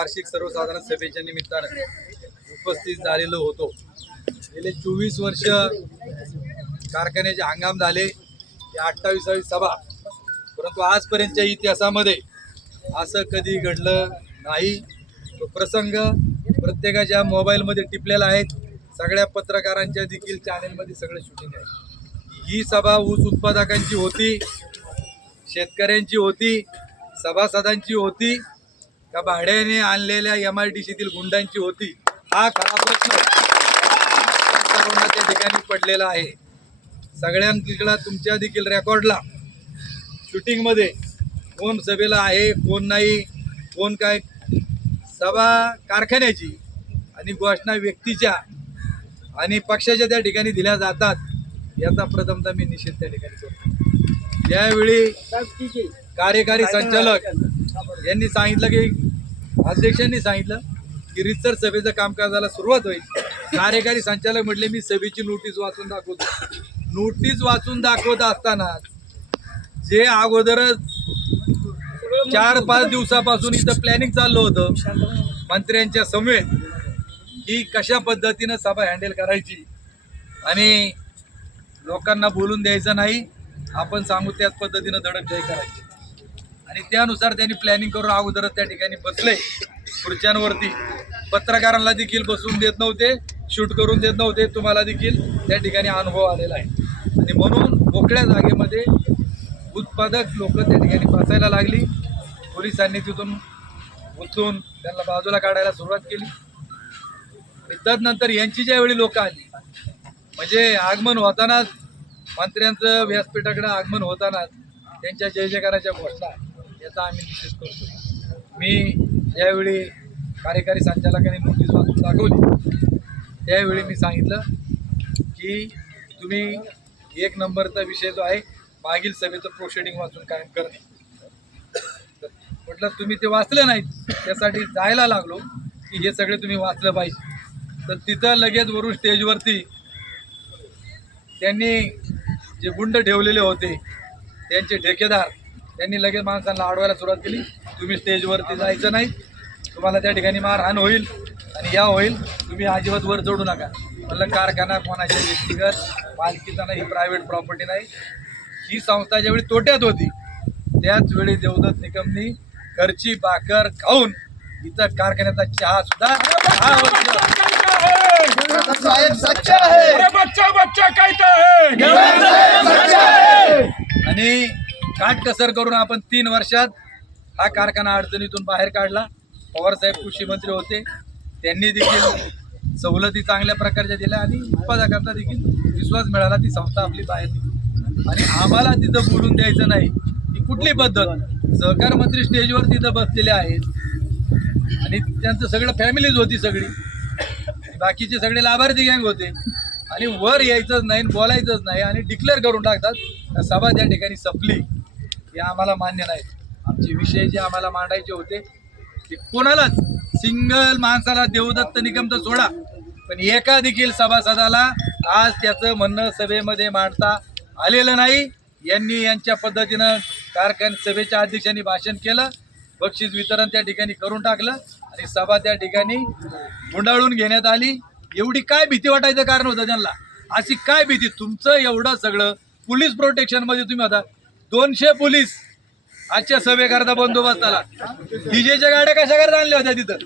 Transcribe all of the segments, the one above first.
वार्षिक सर्वसाधारण सभेच्या निमित्तानं उपस्थित झालेलो होतो. गेले चोवीस वर्ष कारखान्याचे हंगाम झाले. या अठ्ठावीसावी सभा. परंतु आजपर्यंतच्या इतिहासामध्ये असं कधी घडलं नाही. तो प्रसंग प्रत्येकाच्या मोबाईलमध्ये टिपलेला आहे सगळ्या पत्रकारांच्या देखील चॅनेलमध्ये सगळं शूटिंग आहे. ही सभा ऊस उत्पादकांची होती शेतकऱ्यांची होती सभासदांची होती. का भाड्याने आणलेल्या एम आय डी सीतील गुंडांची होती. हा खरा प्रश्न त्या ठिकाणी पडलेला आहे. सगळ्यांकडे तुमच्या देखील रेकॉर्डला. शूटिंगमध्ये कोण सभेला आहे कोण नाही कोण काय सभा कारखान्याची आणि घोषणा व्यक्तीच्या आणि पक्षाच्या त्या ठिकाणी दिल्या जातात याचा प्रथमतः मी निषेध त्या ठिकाणी करतो. त्यावेळी कार्यकारी संचालक यांनी सांगितलं की अध्यक्षांनी सांगितलं की रितसर सभेचं कामकाजाला सुरुवात होईल. कार्यकारी संचालक म्हटले मी सभेची नोटीस वाचून दाखवतो. नोटीस वाचून दाखवत असताना जे अगोदरच चार पाच दिवसापासून इथं प्लॅनिंग चाललं होतं मंत्र्यांच्या समेत की कशा पद्धतीनं सभा हँडल करायची. आणि लोकांना बोलून द्यायचं नाही आपण सांगू त्याच पद्धतीनं दडपशाही करायची. आणि त्यानुसार त्यांनी प्लॅनिंग करून अगोदरच त्या ठिकाणी बसले. खुर्च्यांवरती. पत्रकारांना देखील बसून देत नव्हते शूट करून देत नव्हते तुम्हाला देखील. त्या ठिकाणी अनुभव आलेला आहे. आणि म्हणून मोकळ्या जागेमध्ये उत्पादक लोक त्या ठिकाणी बसायला लागली. पोलिसांनी तिथून उचलून त्यांना बाजूला काढायला सुरुवात केली. आणि तदनंतर यांची ज्यावेळी लोक आली म्हणजे आगमन होतानाच मंत्र्यांचं व्यासपीठाकडे आगमन होतानाच त्यांच्या जय जयकाराच्या घोषणा याचा आम्ही निषेध करतो. मी ज्यावेळी कार्यकारी संचालकांनी नोटीस वाचून दाखवली त्यावेळी मी सांगितलं की तुम्ही एक नंबरचा विषय जो आहे मागील सभेचं प्रोसिडिंग वाचून कायम करणे. म्हटलं तुम्ही ते वाचलं नाहीत त्यासाठी जायला लागलो की हे सगळे तुम्ही वाचलं पाहिजे. तर तिथं लगेच वरून स्टेजवरती त्यांनी जे गुंड ठेवलेले होते त्यांचे ठेकेदार त्यांनी लगेच माणसांना अडवायला सुरुवात केली. तुम्ही स्टेजवरती जायचं नाही. तुम्हाला त्या ठिकाणी मारहाण होईल आणि या होईल. तुम्ही अजिबात वर चढू नका. म्हणलं कारखाना कोणाच्या व्यक्तिगत मालकीचा नाही प्रायव्हेट प्रॉपर्टी नाही. ही संस्था ज्यावेळी तोट्यात होती त्याच वेळी देवदत्त निकमनी घरची भाकर खाऊन इथं कारखान्याचा चहा सुद्धा दहा वर्ष साहेब सच्चा है अरे बच्चा बच्चा कहता है आणि काटकसर करून आपण तीन वर्षात हा कारखाना अडचणीतून बाहेर काढला. पवारसाहेब कृषी मंत्री होते. त्यांनी देखील सवलती चांगल्या प्रकारच्या दिल्या आणि उत्पादकांचा देखील विश्वास मिळाला. ती संस्था आपली बाहेर आणि आम्हाला तिथं बोलून द्यायचं नाही. ही कुठली पद्धत? सहकार मंत्री स्टेजवर तिथं बसलेले आहेत. आणि त्यांचं सगळं फॅमिलीज होती सगळी. बाकीचे सगळे लाभार्थी गँग होते. आणि वर यायचंच नाही आणि बोलायचंच नाही आणि डिक्लेअर करून टाकतात. सभा त्या ठिकाणी संपली. हे आम्हाला मान्य नाही. आमचे विषय जे आम्हाला मांडायचे होते ते कोणालाच सिंगल माणसाला देवदत्त निकम तर सोडा. पण एका देखील सभासदाला आज त्याचं म्हणणं सभेमध्ये मांडता आलेलं नाही. यांनी यांच्या पद्धतीनं कारखान सभेच्या अध्यक्षांनी भाषण केलं बक्षीस वितरण त्या ठिकाणी करून टाकलं आणि सभा त्या ठिकाणी गुंडाळून घेण्यात आली. एवढी काय भीती वाटायचं कारण होतं त्यांना? अशी काय भीती? तुमचं एवढं सगळं पोलीस प्रोटेक्शनमध्ये तुम्ही होता. दोनशे पोलीस आजच्या सभेकरता बंदोबस्ताला. डीजेच्या गाड्या कशा करता आणल्या होत्या तिथं?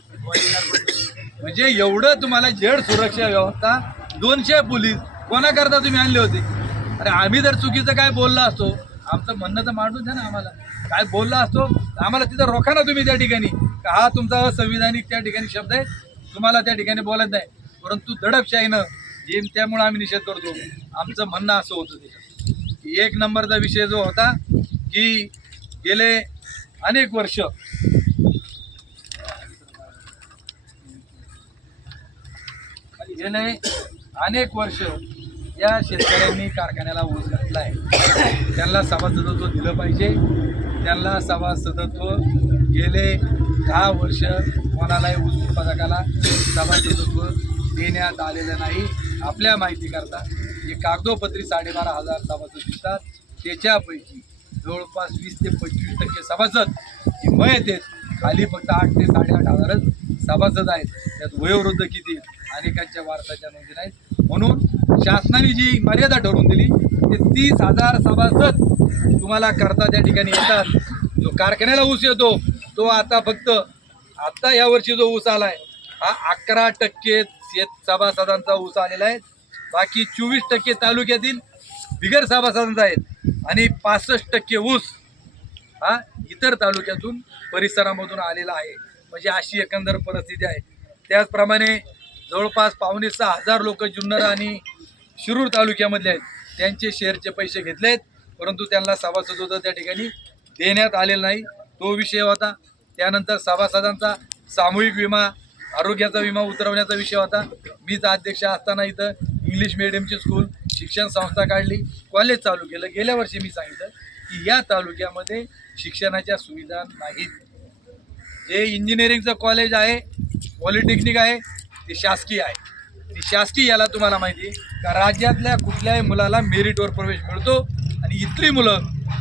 म्हणजे एवढं तुम्हाला झेड सुरक्षा व्यवस्था दोनशे पोलीस कोणाकरता तुम्ही आणले होते? अरे आम्ही जर चुकीचं काय बोललो असतो? आमचं म्हणणं तर मांडून द्या ना आम्हाला. काय बोलला असतो? आम्हाला तिथं रोखा ना तुम्ही त्या ठिकाणी. का हा तुमचा असंविधानिक त्या ठिकाणी शब्द आहे? तुम्हाला त्या ठिकाणी बोलत नाही. परंतु दडपशाहीनं जे त्यामुळे आम्ही निषेध करतो. आमचं म्हणणं असं होतं त्याच्यात एक नंबरचा विषय जो होता की गेले अनेक वर्ष गेले अनेक वर्ष या शेतकऱ्यांनी कारखान्याला ऊस घातला आहे त्यांना सभासदत्व दिलं पाहिजे. त्यांना सभासदत्व गेले दहा वर्ष कोणालाही ऊस उत्पादकाला सभासदत्व देण्यात आलेलं नाही. आपल्या माहितीकरता जे कागदोपत्री साडेबारा हजार सभासद दिसतात त्याच्यापैकी जवळपास वीस ते पंचवीस टक्के सभासद हे मयत आहेत. खाली फक्त आठ ते साडेआठ हजारच सभासद आहेत. त्यात वयोवृद्ध किती अनेकांच्या वारसाच्या नोंदी नाहीत. म्हणून शासनाने जी मर्यादा ठरवून दिली ते तीस हजार सभासद तुम्हाला करता त्या ठिकाणी येतात. जो कारखान्याला ऊस येतो तो आता फक्त आता यावर्षी जो ऊस आला आहे हा अकरा टक्के शेत सभासदांचा ऊस आलेला आहे. बाकी चोवीस टक्के तालुक्यातील बिगर सभासदांचा आहेत. आणि पासष्ट टक्के ऊस हा इतर तालुक्यातून परिसरामधून आलेला आहे. म्हणजे अशी एकंदर परिस्थिती आहे. त्याचप्रमाणे जवळपास पावणे सहा हजार लोक जुन्नर आणि शिरूर तालुक्यामधले आहेत. त्यांचे शेअरचे पैसे घेतले आहेत परंतु त्यांना सभासद त्या ठिकाणी देण्यात आलेला नाही. तो विषय होता. त्यानंतर सभासदांचा सामूहिक विमा आरोग्याचा विमा उतरवण्याचा विषय होता. मीच अध्यक्ष असताना इथं इंग्लिश मिडियमची स्कूल शिक्षण संस्था काढली कॉलेज चालू केलं. गेल्या वर्षी मी सांगितलं की या तालुक्यामध्ये शिक्षणाच्या सुविधा नाहीत. जे इंजिनिअरिंगचं कॉलेज आहे पॉलिटेक्निक आहे ते शासकीय आहे. ती शासकीय याला तुम्हाला माहिती आहे का राज्यातल्या कुठल्याही मुलाला मेरिटवर प्रवेश मिळतो आणि इथली मुलं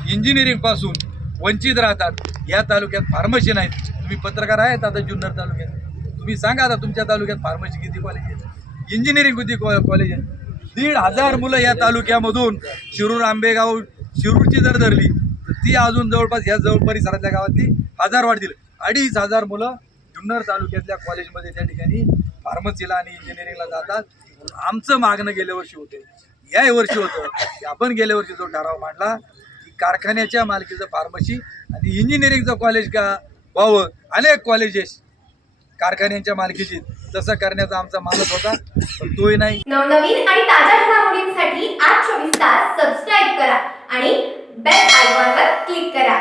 इंजिनिअरिंगपासून वंचित राहतात. या तालुक्यात फार्मसी नाहीत. तुम्ही पत्रकार आहेत आता जुन्नर तालुक्यात. तुम्ही सांगा आता तुमच्या तालुक्यात फार्मसी किती कॉलेज आहेत? इंजिनिअरिंग किती कॉलेज दीड हजार मुलं या तालुक्यामधून शिरूर आंबेगाव शिरूरची जर धरली तर ती अजून जवळपास ह्या जवळ परिसरातल्या गावातली हजार वाढतील. अडीच हजार मुलं जुन्नर तालुक्यातल्या कॉलेजमध्ये त्या ठिकाणी फार्मसीला आणि इंजिनिअरिंगला जातात. आमचं मागणं गेल्या वर्षी होते. या वर्षी होतं. की आपण गेल्या वर्षी जो ठराव मांडला की कारखान्याच्या मालकीचं फार्मसी आणि इंजिनिअरिंगचं कॉलेज का व्हावं? अनेक कॉलेजेस कारखान्यांच्या मालकीची तसं करण्याचा आमचा मानस होता पण तोही नाही. नवनवीन आणि ताज्या घडामोडींसाठी आज चोवीस तास सबस्क्राईब करा आणि बेल आयकॉनवर क्लिक करा.